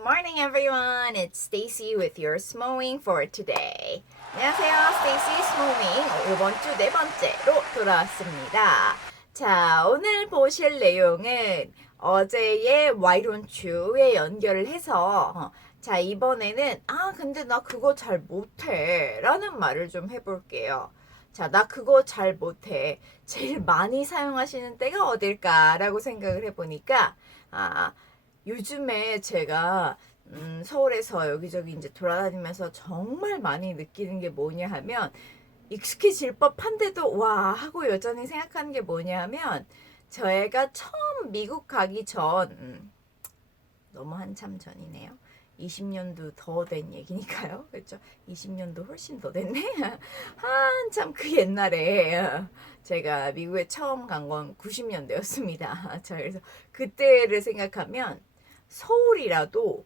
Good morning, everyone. It's Stacy with your Smowing for today. 안녕하세요, Stacy Smowing. 이번 주 네 번째로 돌아왔습니다. 자, 오늘 보실 내용은 어제의 Why don't you에 연결을 해서 자, 이번에는 근데 나 그거 잘 못해 라는 말을 좀 해볼게요. 자, 나 그거 잘 못해. 제일 많이 사용하시는 때가 어딜까라고 생각을 해보니까 요즘에 제가 서울에서 여기저기 이제 돌아다니면서 정말 많이 느끼는 게 뭐냐 하면 익숙해질 법한데도 와 하고 여전히 생각하는 게 뭐냐 하면 저희가 처음 미국 가기 전 너무 한참 전이네요. 20년도 더 된 얘기니까요. 그렇죠? 20년도 훨씬 더 됐네. 한참 그 옛날에 제가 미국에 처음 간 건 90년대였습니다. 자, 그래서 그때를 생각하면 서울이라도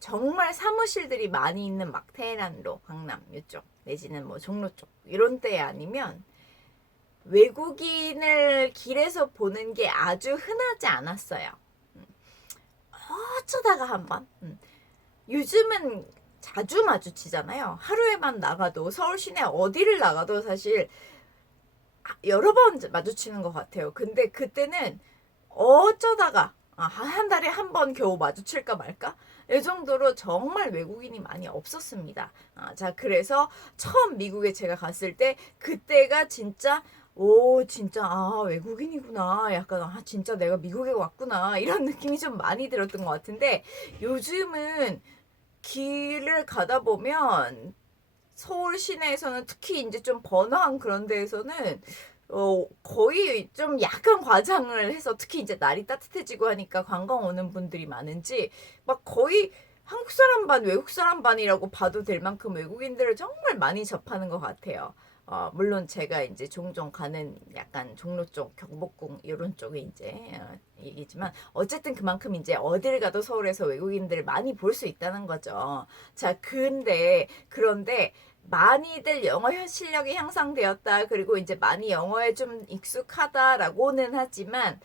정말 사무실들이 많이 있는 막 테헤란로, 강남 이쪽 내지는 뭐 종로 쪽 이런 때 아니면 외국인을 길에서 보는 게 아주 흔하지 않았어요. 어쩌다가 한번 요즘은 자주 마주치잖아요. 하루에만 나가도 서울 시내 어디를 나가도 사실 여러 번 마주치는 것 같아요. 근데 그때는 어쩌다가 한 달에 한 번 겨우 마주칠까 말까? 이 정도로 정말 외국인이 많이 없었습니다. 자, 그래서 처음 미국에 제가 갔을 때 그때가 진짜 진짜 외국인이구나. 약간 진짜 내가 미국에 왔구나. 이런 느낌이 좀 많이 들었던 것 같은데 요즘은 길을 가다 보면 서울 시내에서는 특히 이제 좀 번화한 그런 데에서는 거의 좀 약간 과장을 해서 특히 이제 날이 따뜻해지고 하니까 관광 오는 분들이 많은지 막 거의 한국 사람 반 외국 사람 반이라고 봐도 될 만큼 외국인들을 정말 많이 접하는 것 같아요. 물론 제가 이제 종종 가는 약간 종로 쪽, 경복궁 이런 쪽에 이제 얘기지만 어쨌든 그만큼 이제 어딜 가도 서울에서 외국인들을 많이 볼 수 있다는 거죠. 자, 그런데 많이들 영어 실력이 향상되었다. 그리고 이제 많이 영어에 좀 익숙하다라고는 하지만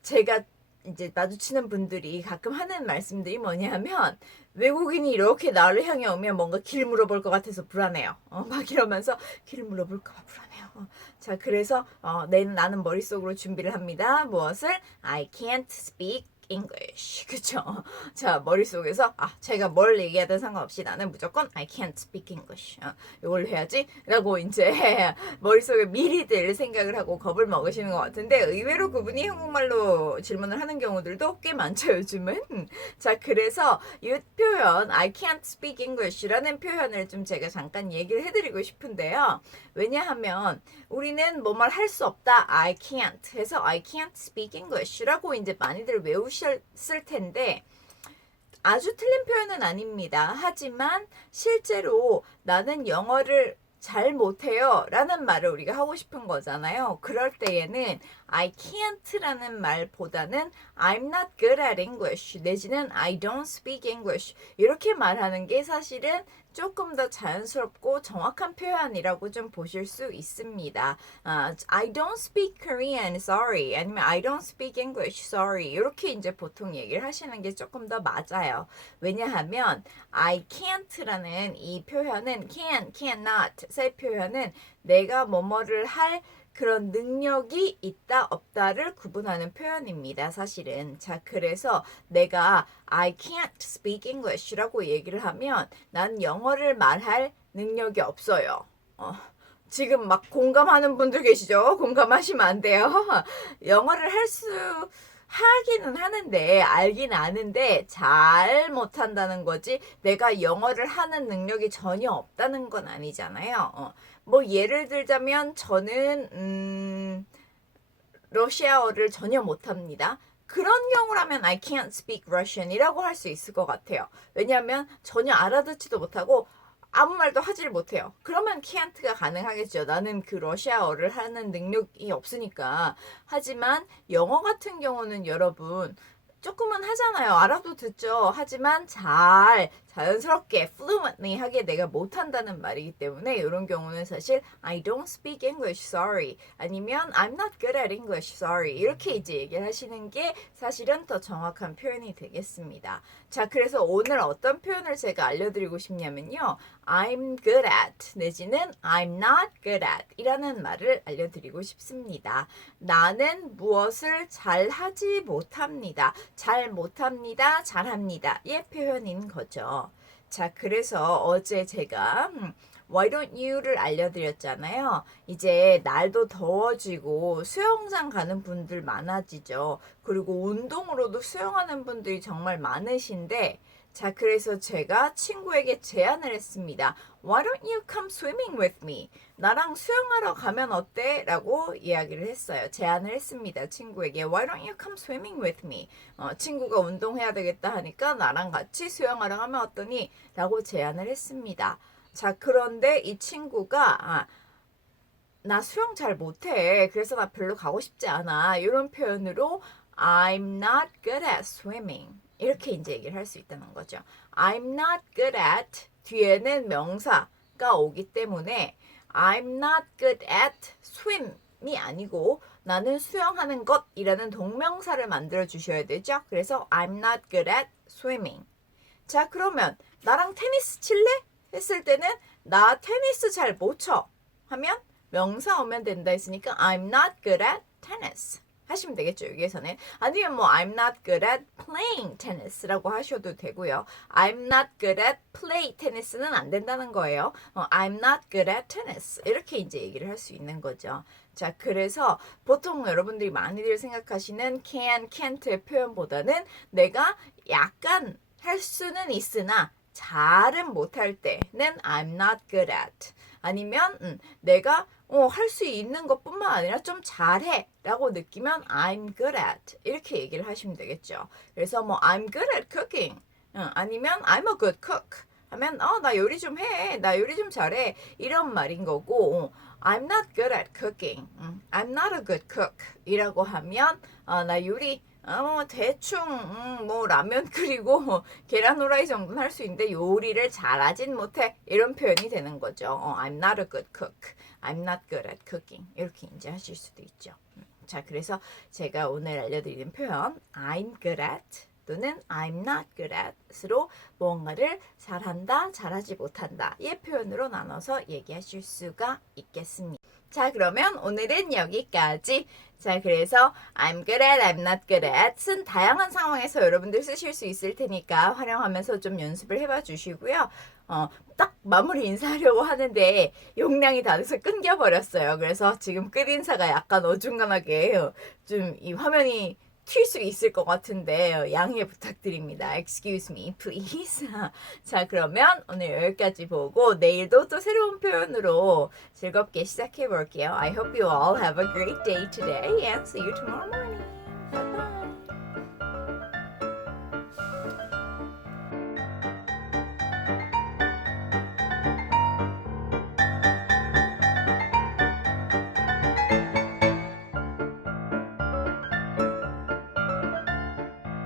제가 이제 마주치는 분들이 가끔 하는 말씀들이 뭐냐면 외국인이 이렇게 나를 향해 오면 뭔가 길 물어볼 것 같아서 불안해요. 막 이러면서 길 물어볼까 봐 불안해요. 자, 그래서 나는 머릿속으로 준비를 합니다. 무엇을? I can't speak English. 그쵸? 자, 머릿속에서 제가 뭘 얘기하든 상관없이 나는 무조건 I can't speak English. 이걸 해야지 라고 이제 머릿속에 미리들 생각을 하고 겁을 먹으시는 것 같은데 의외로 그분이 한국말로 질문을 하는 경우들도 꽤 많죠, 요즘은. 자, 그래서 이 표현 I can't speak English라는 표현을 좀 제가 잠깐 얘기를 해드리고 싶은데요. 왜냐하면 우리는 뭐 말 할 수 없다 I can't 해서 I can't speak English라고 이제 많이들 외우셨을 텐데 아주 틀린 표현은 아닙니다. 하지만 실제로 나는 영어를 잘 못해요 라는 말을 우리가 하고 싶은 거잖아요. 그럴 때에는 I can't 라는 말보다는 I'm not good at English 내지는 I don't speak English 이렇게 말하는 게 사실은 조금 더 자연스럽고 정확한 표현이라고 좀 보실 수 있습니다. I don't speak Korean, sorry. 아니면 I don't speak English, sorry. 이렇게 이제 보통 얘기를 하시는 게 조금 더 맞아요. 왜냐하면 I can't라는 이 표현은 can, cannot 의 표현은 내가 뭐뭐를 할 그런 능력이 있다 없다를 구분하는 표현입니다. 사실은. 자, 그래서 내가 I can't speak English라고 얘기를 하면 난 영어를 말할 능력이 없어요. 지금 막 공감하는 분들 계시죠? 공감하시면 안 돼요. 영어를 하기는 하는데 알긴 아는데 잘 못한다는 거지 내가 영어를 하는 능력이 전혀 없다는 건 아니잖아요. 뭐 예를 들자면 저는 러시아어를 전혀 못합니다. 그런 경우라면 I can't speak Russian이라고 할 수 있을 것 같아요. 왜냐하면 전혀 알아듣지도 못하고 아무 말도 하지를 못해요. 그러면 can't가 가능하겠죠. 나는 그 러시아어를 하는 능력이 없으니까. 하지만 영어 같은 경우는 여러분 조금은 하잖아요. 알아도 듣죠. 하지만 잘 자연스럽게 fluently 하게 내가 못한다는 말이기 때문에 이런 경우는 사실 I don't speak English, sorry 아니면 I'm not good at English, sorry 이렇게 이제 얘기를 하시는 게 사실은 더 정확한 표현이 되겠습니다. 자, 그래서 오늘 어떤 표현을 제가 알려드리고 싶냐면요. I'm good at 내지는 I'm not good at 이라는 말을 알려드리고 싶습니다. 나는 무엇을 잘하지 못합니다. 잘 못합니다. 잘합니다. 이 표현인 거죠. 자, 그래서 어제 제가 Why don't you를 알려드렸잖아요. 이제 날도 더워지고 수영장 가는 분들 많아지죠. 그리고 운동으로도 수영하는 분들이 정말 많으신데 자, 그래서 제가 친구에게 제안을 했습니다. Why don't you come swimming with me? 나랑 수영하러 가면 어때? 라고 이야기를 했어요. 제안을 했습니다. 친구에게 Why don't you come swimming with me? 친구가 운동해야 되겠다 하니까 나랑 같이 수영하러 가면 어떠니? 라고 제안을 했습니다. 자, 그런데 이 친구가 나 수영 잘 못해. 그래서 나 별로 가고 싶지 않아. 이런 표현으로 I'm not good at swimming. 이렇게 이제 얘기를 할 수 있다는 거죠. I'm not good at 뒤에는 명사가 오기 때문에 I'm not good at swim이 아니고 나는 수영하는 것이라는 동명사를 만들어 주셔야 되죠. 그래서 I'm not good at swimming. 자, 그러면 나랑 테니스 칠래? 했을 때는 나 테니스 잘 못 쳐 하면 명사 오면 된다 했으니까 I'm not good at tennis 하시면 되겠죠. 여기에서는 아니면 뭐 I'm not good at playing tennis라고 하셔도 되고요. I'm not good at play tennis는 안 된다는 거예요. I'm not good at tennis 이렇게 이제 얘기를 할 수 있는 거죠. 자, 그래서 보통 여러분들이 많이들 생각하시는 can, can't의 표현보다는 내가 약간 할 수는 있으나 잘은 못할 때는 I'm not good at 아니면 내가 할 수 있는 것뿐만 아니라 좀 잘해 라고 느끼면 I'm good at 이렇게 얘기를 하시면 되겠죠. 그래서 뭐 I'm good at cooking 아니면 I'm a good cook 하면 나 요리 좀 해. 나 요리 좀 잘해. 이런 말인 거고 I'm not good at cooking I'm not a good cook 이라고 하면 나 요리 대충 뭐 라면 끓이고 계란 후라이 정도는 할 수 있는데 요리를 잘하진 못해 이런 표현이 되는 거죠. I'm not a good cook, I'm not good at cooking 이렇게 이제 하실 수도 있죠. 자, 그래서 제가 오늘 알려드리는 표현 I'm good at 또는 I'm not good at으로 뭔가를 잘한다, 잘하지 못한다 이 표현으로 나눠서 얘기하실 수가 있겠습니다. 자, 그러면 오늘은 여기까지. 자, 그래서 I'm good at, I'm not good at은 다양한 상황에서 여러분들 쓰실 수 있을 테니까 활용하면서 좀 연습을 해봐 주시고요. 딱 마무리 인사하려고 하는데 용량이 다 돼서 끊겨버렸어요. 그래서 지금 끝 인사가 약간 어중간하게 좀 이 화면이 튈 수 있을 것 같은데 양해 부탁드립니다. Excuse me, please. 자, 그러면 오늘 여기까지 보고 내일도 또 새로운 표현으로 즐겁게 시작해 볼게요. I hope you all have a great day today and see you tomorrow morning.